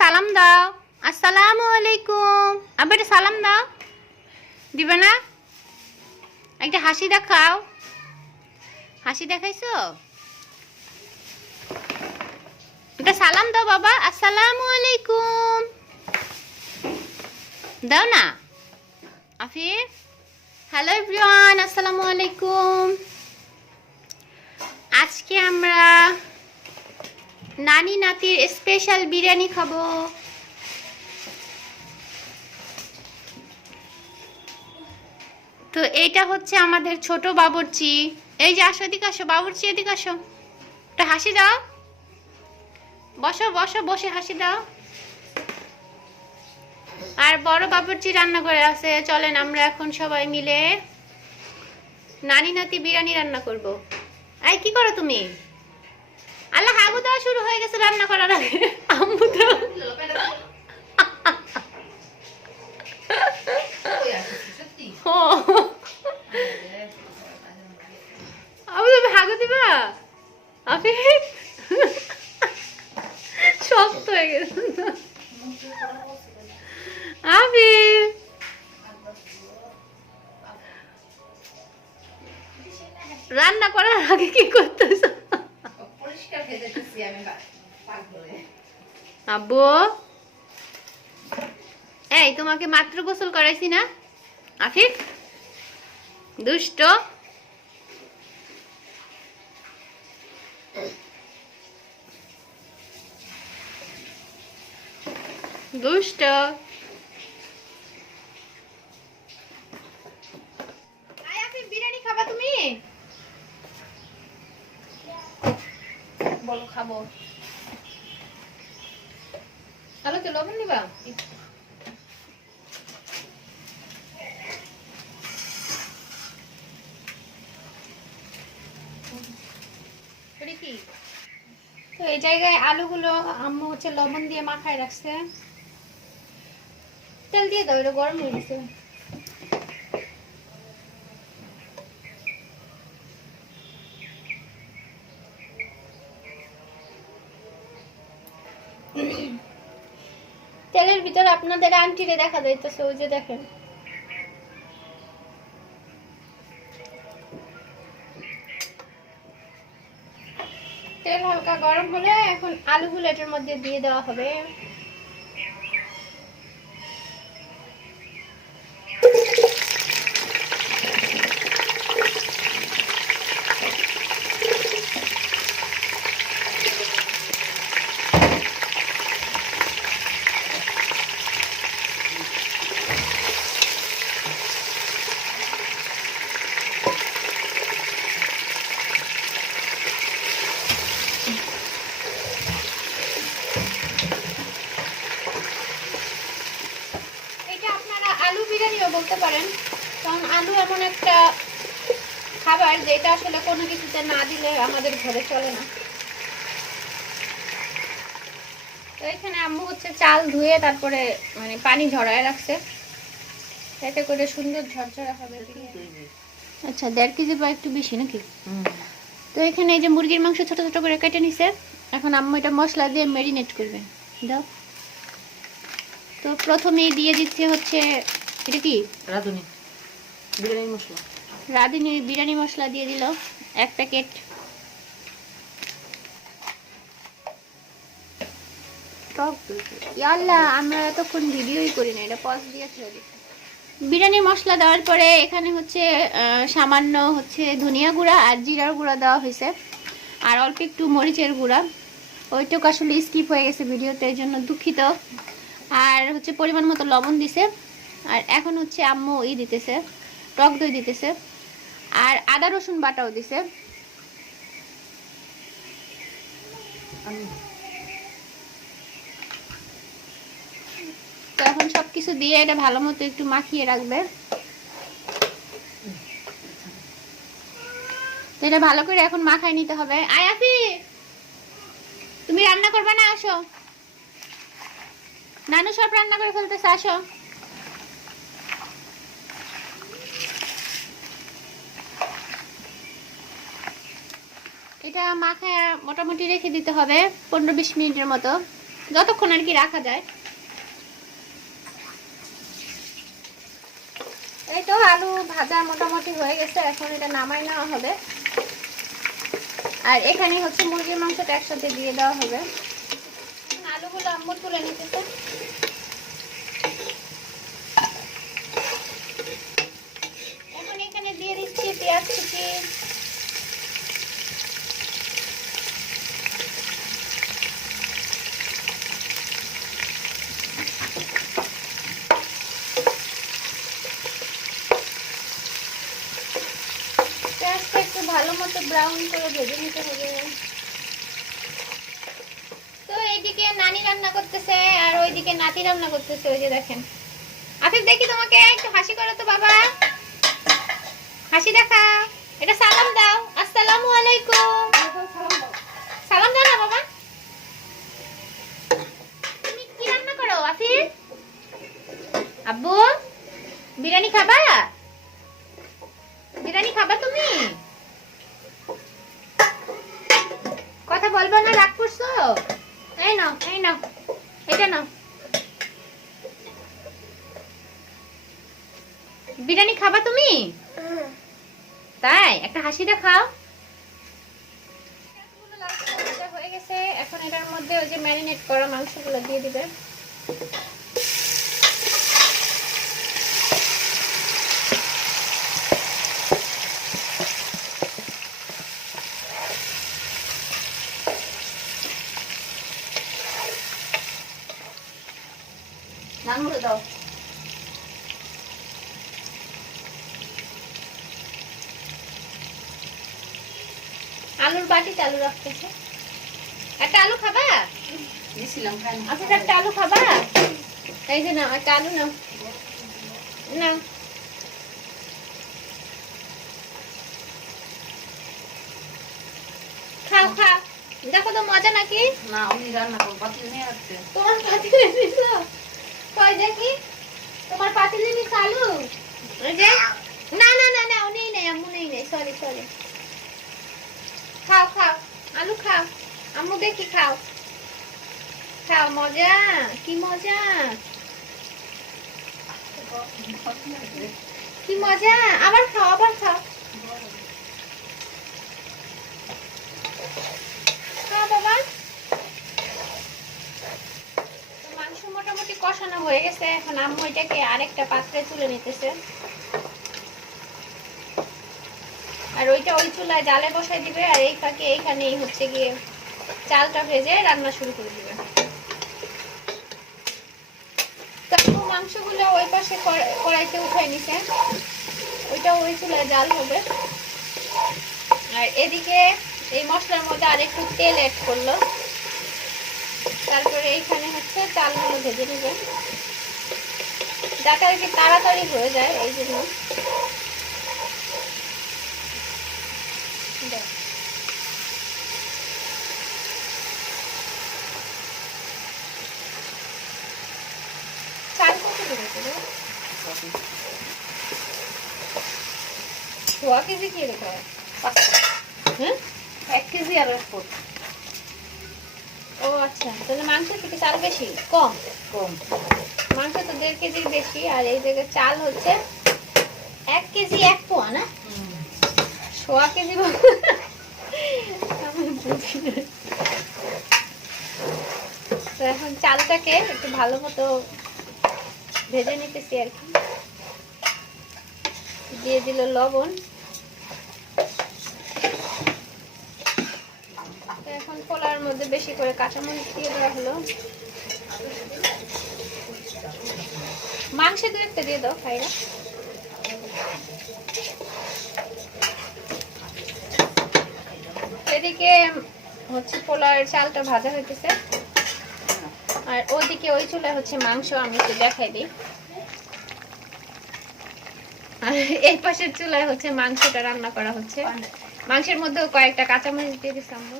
সালাম দাও। আসসালামু আলাইকুম। আব্বা একটা সালাম দাও। দিবে না? একটা হাসি দেখাও। হাসি দেখাইছো? একটা সালাম দাও বাবা। আসসালামু আলাইকুম দাও না আফিফ। হ্যালো এভরিওয়ান, আসসালামু আলাইকুম। আজকে আমরা নানি নাতির স্পেশাল বিরিয়ানি খাবো। তো এইটা হচ্ছে আমাদের ছোট বাবুর্চি। এই যে আসো, এদিকে আসো বাবুর্চি, এদিকে আসো, একটা হাসি দাও। বসো বসো, বসে হাসি দাও। আর বড় বাবুর্চি রান্না করে আছে। চলেন আমরা এখন সবাই মিলে নানি নাতি বিরিয়ানি রান্না করব। এই কি করো তুমি? আল্লাহ, হাগু দেওয়া শুরু হয়ে গেছে রান্না করার আগে। আম্মু তো আম্মু তুমি হাগু দিবা? আফিফ শক্ত হয়ে গেছে। আফিফ রান্না করার আগে কি করতেছ? আব্বু, এই তোমাকে মাত্র গোসল করাইছি না? আফিফ দুষ্ট। দুষ্ট। আফিফ বিরিয়ানি খাবা তুমি? বলো খাবো। তাহলে তো লবণ নিবা। কি তো এই জায়গায় আলুগুলো আম্মু হচ্ছে লবণ দিয়ে মাখায় রাখছে। তেল দিয়ে দাও, এটা গরম হয়ে গেছে। তেলের ভিতরে আপনাদের আন্টিরে দেখা যাইতেছে, ওই যে দেখেন। তেল হালকা গরম হলে এখন আলুগুলো এটার মধ্যে দিয়ে দেওয়া হবে। আলু বিরিয়ানিও বলতে পারেন, কারণ আলু এমন একটা খাবার যেটা আসলে কোনো কিছুতে না দিলে আমাদের ঘরে চলে না। তো এখানে আম্মু হচ্ছে চাল ধুয়ে তারপরে মানে পানি ঝরায় রাখছে, এতে করে সুন্দর ঝরঝরা হবে। আচ্ছা 1.5 কেজি বা একটু বেশি নাকি? তো এখানে এই যে মুরগির মাংস ছোট ছোট করে কেটে নিছে। এখন আম্মু এটা মশলা দিয়ে ম্যারিনেট করবে। দাও। তো প্রথমেই দিয়ে দিচ্ছে হচ্ছে, এটা কি? রাঁধুনি বিরিয়ানি মশলা। রাঁধুনি বিরিয়ানি মশলা দিয়ে দিল 1 প্যাকেট। ইয়াল্লা, আমরা এতক্ষণ ভিডিওই করি না, এটা পজ দিয়ে ছেড়ে দিচ্ছি। বিরিয়ানি মশলা দেওয়ার পরে এখানে হচ্ছে সামান্য হচ্ছে ধনিয়া গুঁড়া আর জিরার গুঁড়া দেওয়া হয়েছে, আর অল্প একটু মরিচের গুঁড়া। ওইটুকু আসলে স্কিপ হয়ে গেছে ভিডিওতে, এই জন্য দুঃখিত। আর হচ্ছে পরিমাণ মতো লবণ দিছে। আর এখন হচ্ছে আম্মু দিতেছে, টক দই দিতেছে, আর আদা রসুন বাটাও দিছে। তো এখন সবকিছু দিয়ে এটা ভালো মতো একটু মাখিয়ে রাখবে। তো এটা ভালো করে এখন মাখায় নিতে হবে। আয়াফি, তুমি রান্না করবে না? আসো, নানু সব রান্না করে ফেলতেছে, আসো। এটা মাখায় মোটামুটি রেখে দিতে হবে 15-20 মিনিটের মতো। যতক্ষণ আর কি রাখা যায়। এই তো আলু ভাজা মোটামুটি হয়ে গেছে, এখন এটা নামাই নেওয়া হবে। আর এখানে হচ্ছে মুরগির মাংসটা একসাথে দিয়ে দেওয়া হবে। আলুগুলো আম্মু তুলে নিতেছে। এখন এখানে দিয়ে দিচ্ছি পেঁয়াজ কুচি, পেঁয়াজটা একটু ভালো মতো ব্রাউন করে ভেজে নিতে হবে। তো এইদিকে নানি রান্না করতেছে আর ওইদিকে নাতি রান্না করতেছে, ওই যে দেখেন। আফিফ দেখি তোমাকে, একটু হাসি করো তো বাবা, হাসি দেখা, এটা সালাম দাও, আসসালামু আলাইকুম। সালাম দাও না বাবা। তুমি কি রান্না করো আফিফ? আব্বু বিরিয়ানি খাবা? বিরিয়ানি খাবা তুমি? কথা বলবা না, রাগ করছো? এই নাও, এই নাও, এটা নাও। বিরিয়ানি খাবা তুমি? তাই একটা হাসি দেখাও। হয়ে গেছে, এখন এটার মধ্যে ওই যে ম্যারিনেট করা মাংসগুলো দিয়ে দিবে। নাঙ্গুলো দাও। আলুর বাটি চালু রাখতেছে। একটা আলু খাবা? আচ্ছা একটা আলু খাবা? এই যে নাও, একটা আলু নাও, নাও। খাও খাও, দেখো তো মজা নাকি? না উনি রান্না করো, পাতিল নিয়ে আসছে। তোমার পাতিলে দিছো? কই দেখি তোমার পাতিলে দিছো আলু? এই যে না না না না, উনি নেই, আম্মু নেই, সরি সরি। খাও খাও, আলু খাও, আম্মু দেখি খাও, খাও, মজা, কি মজা, কি মজা। আবার খাও, আবার খাও, খাও বাবা। মাংস মোটামুটি কষানো হয়ে গেছে, এখন আম্মু এটাকে আরেকটা পাত্রে তুলে নিতেছে। আর ওইটা ওই চুলায় জালে বসাই দিবে, আর এই ফাঁকে এইখানেই হচ্ছে গিয়ে চালটা ভেজে রান্না শুরু করে দিবে। তারপর মাংসগুলো ওই পাশে কড়াইতে উঠাই নিছে, ওইটা ওই চুলায় জাল হবে। আর এদিকে এই মশলার মধ্যে আরেকটু তেল অ্যাড করলো, তারপরে এইখানে হচ্ছে চালগুলো ভেজে নেবে, যাতে আর কি তাড়াতাড়ি হয়ে যায়, এই জন্য। চাল কত দিয়েছে রে? 1 কেজি কি রেখা? হ্যাঁ 1 কেজি আর 1 ফুট। ও আচ্ছা, তাহলে মাংস থেকে চাল বেশি কম? কম। মাংস তো 1.5 কেজির বেশি, আর এই জায়গায় চাল হচ্ছে 1 কেজি 1 পোয়া না? 1 কেজি। তো এখন চালটাকে একটু ভালো মতো ভেজে নিতেছি আর কি। দিয়ে দিল লবণ। এখন পোলার মধ্যে বেশি করে কাঁচামরিচ দিয়ে দেওয়া হলো। মাংসে 2-1টা দিয়ে দাও খাইরা। এদিকে হচ্ছে পোলার চালটা ভাজা হইতেছে, আর ওদিকে ওই চুলায় হচ্ছে মাংস, আমি একটু দেখাই দিই। আর এই পাশের চুলায় হচ্ছে মাংসটা রান্না করা হচ্ছে। মাংসের মধ্যে কয়েকটা কাঁচামরিচ দিয়ে দিচ্ছি আমরা।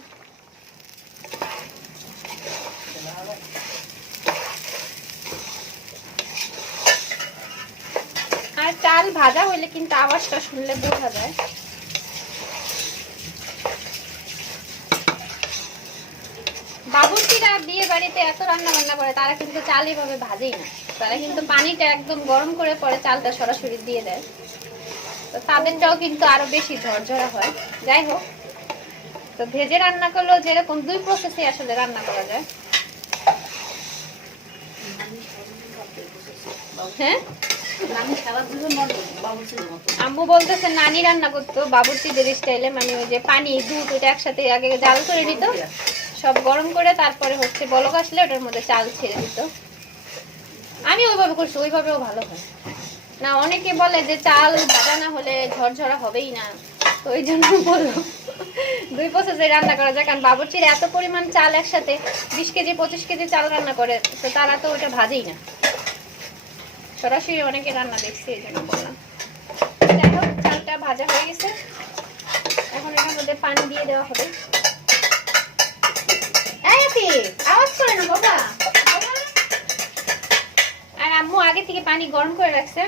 আর চাল ভাজা হইলে কিন্তু আওয়াজটা শুনলে বোঝা যায়। বাবুর্চিরা বিয়ে বাড়িতে এত রান্না বান্না করে তারা কিন্তু চাল এইভাবে ভাজেই না, তারা কিন্তু পানিটা একদম গরম করে পরে চালটা সরাসরি দিয়ে দেয়, তো তাদেরটাও কিন্তু আরো বেশি ঝরঝরা হয়। যাই হোক, তো ভেজে রান্না করলেও যেরকম দুই প্রসেসে আসলে রান্না করা যায়। হ্যাঁ, আম্মু বলতেছে নানি রান্না করতো বাবুর্চিদের স্টাইলে, মানে ওই যে পানি দুধ ওইটা একসাথে আগে জাল করে নিত, সব গরম করে তারপরে হচ্ছে বলক আসলে ওটার মধ্যে চাল ছেড়ে দিত। আমি ওইভাবে করছি, ওইভাবেও ভালো হয় না। অনেকে বলে যে চাল ভাজা না হলে ঝরঝরা হবেই না, তো ওই জন্য বললো দুই প্রসেসে রান্না করা যায়, কারণ বাবুর্চির এত পরিমাণ চাল একসাথে 20 কেজি 25 কেজি চাল রান্না করে, তো তারা তো ওটা ভাজেই না। সরাসরি অনেকে রান্না দেখছি, এই জন্য বললাম। যাই হোক, চালটা ভাজা হয়ে গেছে, এখন এটার মধ্যে পানি দিয়ে দেওয়া হবে। আওয়াজ করে না বাবা। আর আম্মু আগে থেকে পানি গরম করে রাখছে।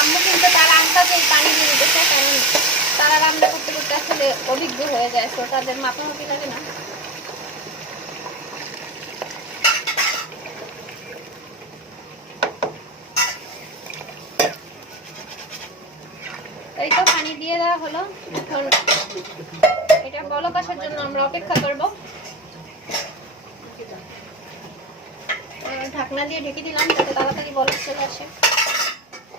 আম্মু কিন্তু তার আন্দাজে পানি দিয়ে দিতেছে, কারণ তারা রান্না করতে করতে আসলে অভিজ্ঞ হয়ে যায়, তো তাদের মাপামাপি লাগে না। এই তো পানি দিয়ে দেওয়া হলো, এখন এটা বলক আসার জন্য আমরা অপেক্ষা করব। ঢাকনা দিয়ে ঢেকে দিলাম যাতে তাড়াতাড়ি বলক চলে আসে।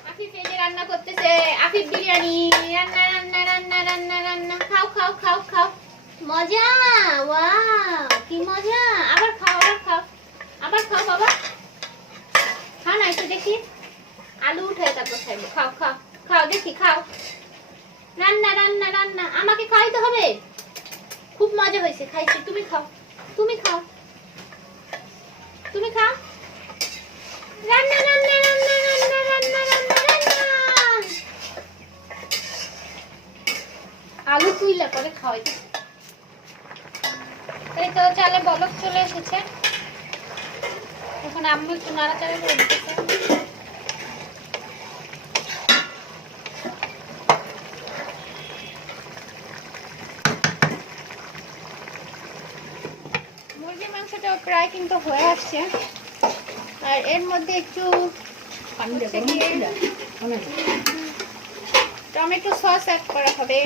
আফিফ এই যে রান্না করতেছে, আফিফ বিরিয়ানি রান্না রান্না রান্না রান্না রান্না। খাও খাও খাও খাও, মজা, ওয়াও কি মজা। আবার খাও, আবার খাও, আবার খাও বাবা। খাও না একটু দেখি, আলু উঠাই তারপর খাইবো। খাও খাও খাও দেখি, খাও। রান্না রান্না রান্না আমাকে খাইতে হবে, খুব মজা হয়েছে, খাইছি। তুমি খাও, তুমি খাও, তুমি খাও। রান্না রান্না রান্না রান্না রান্না রান্না রান্না। আলু তুইলা করে খাওয়াই। এই তো চালে বলক চলে এসেছে, এখন আম্মু একটু নাড়াচাড়া করে দিতেছে। মুরগির মাংসটা প্রায় কিন্তু হয়ে আসছে, আর এর মধ্যে একটু টমেটো সস অ্যাড করা হবে।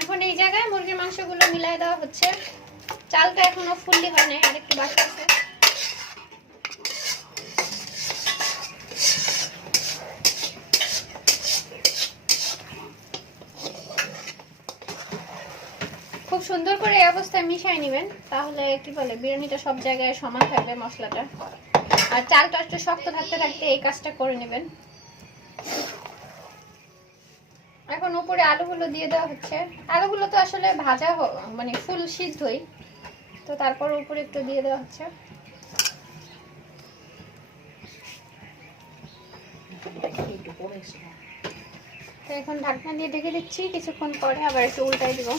এখন এই জায়গায় মুরগির মাংসগুলো মিলাই দেওয়া হচ্ছে। চালটা এখনো ফুললি হয় নাই, আরেকটু বাকি আছে। খুব সুন্দর করে এই অবস্থায় মিশিয়ে নেবেন, তাহলে কি বলে বিরিয়ানিটা সব জায়গায় সমান থাকবে মশলাটা। আর চালটা একটু শক্ত থাকতে থাকতে এই কাজটা করে নেবেন। এখন উপরে আলুগুলো দিয়ে দেওয়া হচ্ছে। আলুগুলো তো আসলে ভাজা মানে ফুল সিদ্ধই, তো তারপর উপরে একটু দিয়ে দেওয়া হচ্ছে। তো এখন ঢাকনা দিয়ে ঢেকে দিচ্ছি, কিছুক্ষণ পরে আবার একটু উল্টাই দিব।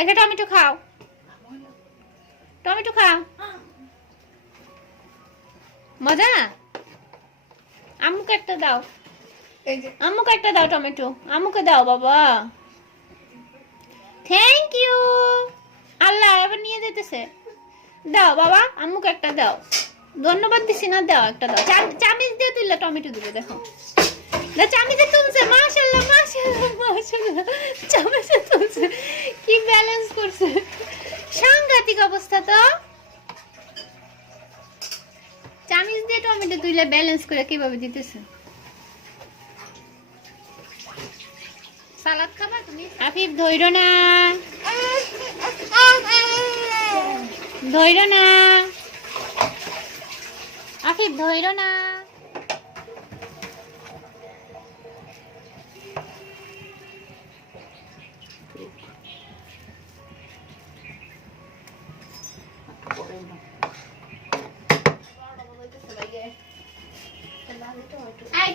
একটা টমেটো খাও, টমেটো খাও, মজা। আম্মুকে একটা দাও, আম্মুকে একটা দাও টমেটো, আম্মুকে দাও বাবা। Thank you. আল্লাহ এবার নিয়ে যেতেছে, দাও বাবা, আম্মুকে একটা দাও। ধন্যবাদ দিছি না, দাও একটা দাও। চামিচ দিয়ে তুললে টমেটো দিবে, দেখো চামিচে তুলছে, মাশাআল্লাহ মাশাআল্লাহ মাশাআল্লাহ, চামিচে তুলছে, কি ব্যালেন্স করছে, সাংঘাতিক অবস্থা। তো চামিচ দিয়ে টমেটো তুলে ব্যালেন্স করে কিভাবে দিতেছে। সালাদ খাবা তুমি? আফিফ ধইরো না, ধইরো না আফিফ, ধইরো না।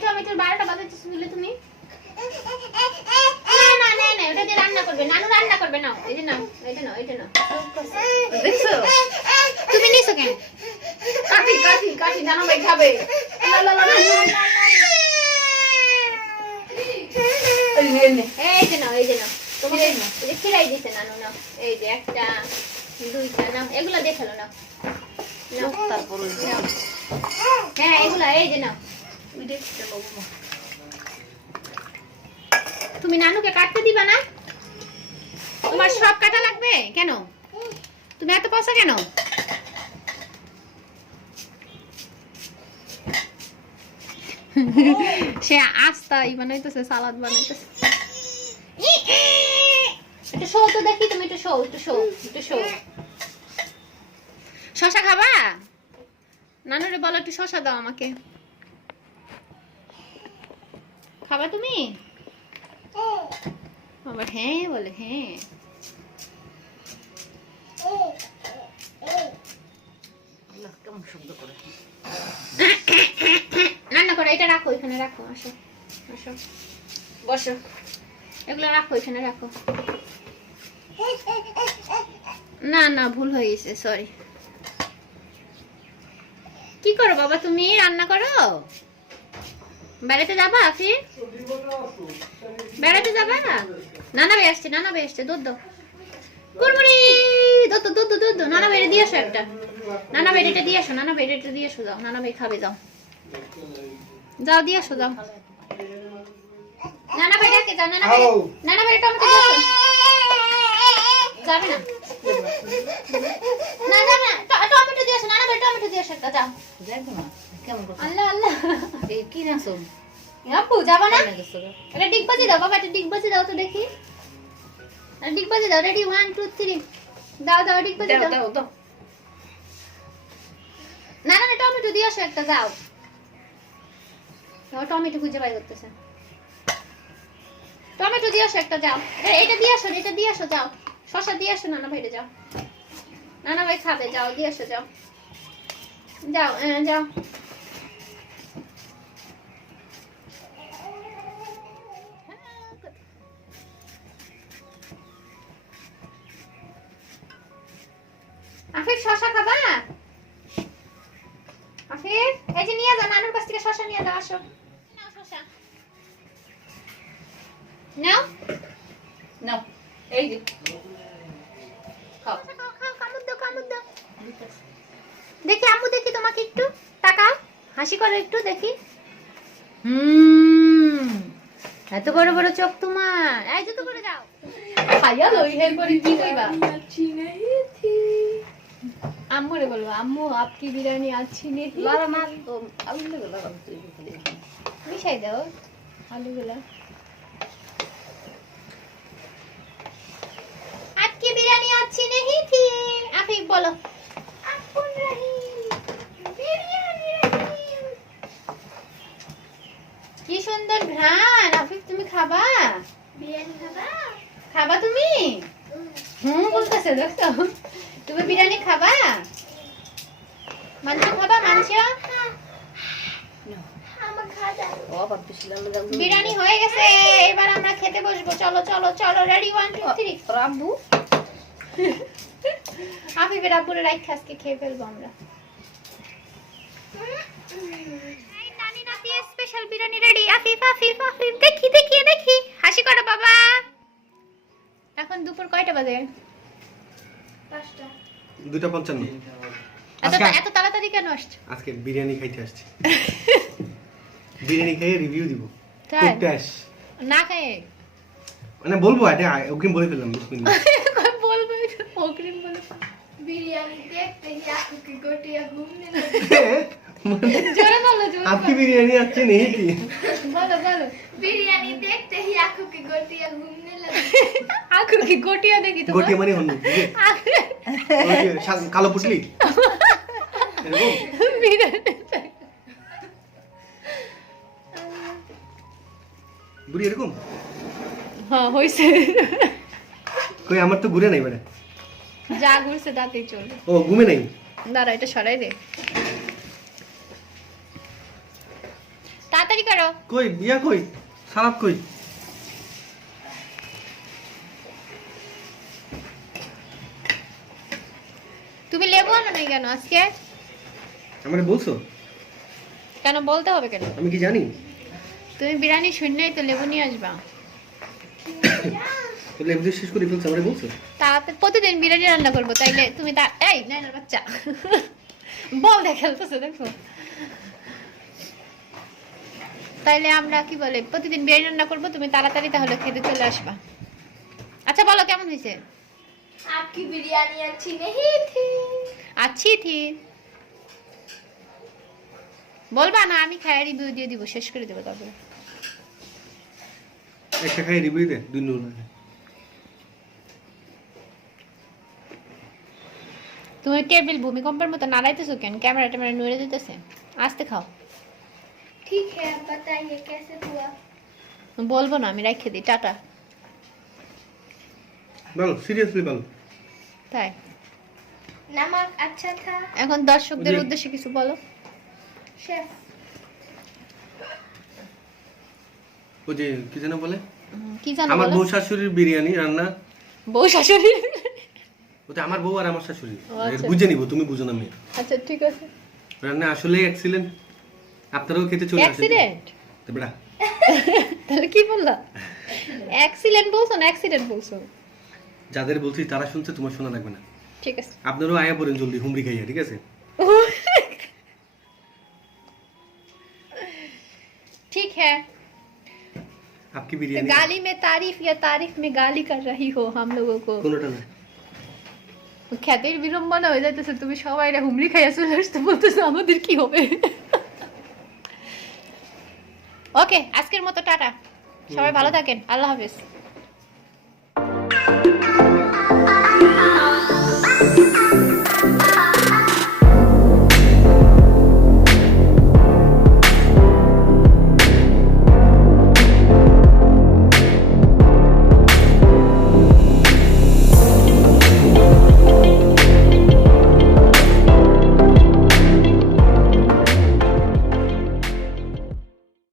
টমেটোর 12টা বাজাইতেছ তুমি। করবে, নানু রান্না করবে। নাও, এই যে নাও, এই যে নাও, এই যে নাও। দেখছো? তুমি নিছো কেন? কাঠি কাঠি কাঠি নানা ভাই খাবে। লা লা লা লা। এই নে। এই যে নাও, এই যে নাও। তোমাকে এই যে খিরাই দিছে নানু, নাও। এই যে একটা, দুইটা, নাও। এগুলা দিয়ে খেলো, নাও। নাও। তারপর ওই নাও। হ্যাঁ, এগুলা, এই যে নাও। ওই দেখতে বাবু। তুমি নানুকে কাটতে দিবা না? তোমার সব কাটা লাগবে কেন? তুমি এত পয়সা কেন? সে আস্তাই বানাইতেছে, সালাদ বানাইতেছে। একটু শো তো দেখি, তুমি একটু শো, একটু শো, একটু শো। শশা খাবা? নানুরে বলো একটু শশা দাও আমাকে। খাবা তুমি? আবার হ্যাঁ বলে, হ্যাঁ। আল্লাহ কেমন শব্দ করে। রান্না করো, এটা রাখো, এখানে রাখো। আসো, আসো, বসো। এগুলো রাখো, এখানে রাখো। না না, ভুল হয়ে গেছে, সরি। কি করো বাবা তুমি? রান্না করো? বেড়াতে যাবা ফির? বেড়াতে যাবা? নানা ভাই আসছে, নানা ভাই আসছে, দুধ দাও। কুরমুড়ি, দুধ দুধ দুধ দুধ। নানা ভাইরে দিয়ে আসো একটা। নানা ভাইরে এটা দিয়ে আসো, নানা ভাইরে এটা দিয়ে আসো, যাও। নানা ভাই খাবে, যাও। যাও দিয়ে আসো, যাও। নানা ভাই ডাকে, যাও। নানা ভাই, নানা ভাই টমেটো দিয়ে আসো। যাবে না, না যাবে না। টমেটো দিয়ে আসো, নানা ভাই টমেটো দিয়ে আসো একটা, যাও। দেখো না কেমন কথা। আল্লাহ আল্লাহ। এই কি নাছো? আপু যাবা না? এটা ডিগবাজি দাও বাবা, এটা ডিগবাজি দাও তো দেখি। ডিগবাজি দাও। রেডি, 1 2 3। দাও দাও, ডিগবাজি দাও দাও। দাও দাও। না না, টমেটো দিয়ে আসো একটা, যাও। ও টমেটো খুঁজে বাই করতেছে। টমেটো দিয়ে আসো একটা, যাও। এটা দিয়ে আসো, এটা দিয়ে আসো, যাও। শসা দিয়ে আসো নানা ভাইরে, যাও। নানা ভাই খাবে, যাও দিয়ে আসো, যাও। যাও, যাও। আফিফ শসা খাবা? আফিফ, এই যে নিয়ে যাও, নানুর কাছ থেকে শসা নিয়ে যাও, আসো। নাও শসা, নাও। নাও এই যে খাও। খাও খাও, কামড় দাও, কামড় দাও। দেখি আম্মু, দেখি তোমাকে একটু তাকাও, হাসি করো একটু দেখি। এত বড় বড় চোখ তোমার। এই জুতো করে যাও। খাইয়া লই এরপরে কি কইবা? আম্মুরে বলবো, আম্মু আপকি বিরিয়ানি আছি নেই। লারা মাছ তো আলু লাগে লারা তুই মিশাই দাও আলুগুলা। आपकी बिरयानी अच्छी नहीं थी। आफिफ बोलो, आपन रही बिरयानी रही। কি সুন্দর ঘ্রাণ। আফিফ তুমি খাবা? বিরিয়ানি খাবা? খাবা তুমি? বলতেছে, দেখছো? তুমি বিরিয়ানি খাবা? মাংস খাবা? মাংস? বিরিয়ানি হয়ে গেছে, এবার আমরা খেতে বসবো। চলো চলো চলো, রেডি, 1 2 3। রাব্বু আফিফের আব্বুরে রাইখা আজকে খেয়ে ফেলবো আমরা। নানি নাতি স্পেশাল বিরিয়ানি রেডি। আফিফ আফিফ আফিফ, দেখি দেখি দেখি, হাসি করো বাবা। এখন দুপুর কয়টা বাজে? 5টা। 2:55। এত তাড়াতাড়ি কেন আসছো? আজকে বিরিয়ানি খাইতে আসছি। বিরিয়ানি খেয়ে রিভিউ দিব। তাই? খুব টেস্ট। না খেয়ে মানে বলবো, এটা অগ্রিম বলে ফেললাম। বিসমিল্লাহ। বলবো, অগ্রিম বলো। बिरयानी देखते ही आंखों की गोटियां घूमने लगी। জোরে বলো, জোরে आपकी बिरयानी अच्छी नहीं थी। বলো বলো। बिरयानी देखते ही आंखों की गोटियां घूमने लगी। আখুর কি গোটিয়া দেখি তো? গোটিয়া মানে হন্য ওই যে কালো পুটলি এরকম। বুড়ি এরকম? হ্যাঁ হইছে। কই আমার তো ঘুরে নাই মানে। যা ঘুরছে তাতেই চলবে। ও ঘুমে নাই। দাঁড়া, এটা সরাই দে, তাড়াতাড়ি করো। কই বিয়া কই? সালাদ কই? তুমি লেবু আনো নাই কেন আজকে? আমারে বলছো? কেন বলতে হবে কেন? আমি কি জানি? তুমি বিরিয়ানি শুনলেই তো লেবু নিয়ে আসবা। তো লেবু দিয়ে শেষ করে ফেলছো, আমারে বলছো? তাতে প্রতিদিন বিরিয়ানি রান্না করবো, তাইলে তুমি তা এই নাইনার বাচ্চা বল খেলতেছো দেখো। তাইলে আমরা কি বলে প্রতিদিন বিরিয়ানি রান্না করবো, তুমি তাড়াতাড়ি তাহলে খেতে চলে আসবা। আচ্ছা বলো কেমন হয়েছে? आपकी बिरयानी अच्छी नहीं थी। আচ্ছি থি বলবা না, আমি খাই রিভিউ দিয়ে দিব, শেষ করে দেবো তারপরে। একটা খাই রিভিউ দে, দুই নুন। তুমি টেবিল ভূমিকম্পের মতো নাড়াইতেছো কেন? ক্যামেরা ট্যামেরা নড়ে দিতেছে। আস্তে খাও। ठीक है, अब बताइए कैसे हुआ। বলবো না, আমি রেখে দিই। টাটা। বলো সিরিয়াসলি বলো। তাই नमक अच्छा था। এখন দর্শকদের ওই যে- উদ্দেশ্যে কিছু বলো। शेफ ও যে কি যেন বলে, কি জানো আমার বলো? বউ শাশুড়ির বিরিয়ানি রান্না। বউ শাশুড়ি? ওটা আমার বউ আর আমার শাশুড়ি, ও আচ্ছা। বুঝে নিব, তুমি বুঝো না মেয়ে। আচ্ছা ঠিক আছে। রান্না আসলে এক্সিলেন্ট, আপনারাও খেতে চলে আসেন। অ্যাক্সিডেন্ট? তো বেটা তাহলে কি বললা? অ্যাক্সিডেন্ট বলছো না অ্যাক্সিডেন্ট বলছো? যাদের বলছি তারা শুনছে, তোমার শোনা লাগবে না। ঠিক আছে। আপনারাও আয়া পড়েন জলদি হুমড়ি খাইয়া, ঠিক আছে? ठीक है। আপকি तो বিরিয়ানি गाली में तारीफ या तारीफ में गाली कर रही हो हम लोगों को? কোনোটা না। খ্যাতির বিড়ম্বনা হয়ে যাইতেছে, তুমি সবাই হুমড়ি খাইয়া চলে আসতে বলতেছো, আমাদের কি হবে? ওকে, আজকের মতো টাটা, সবাই ভালো থাকেন, আল্লাহ হাফেজ।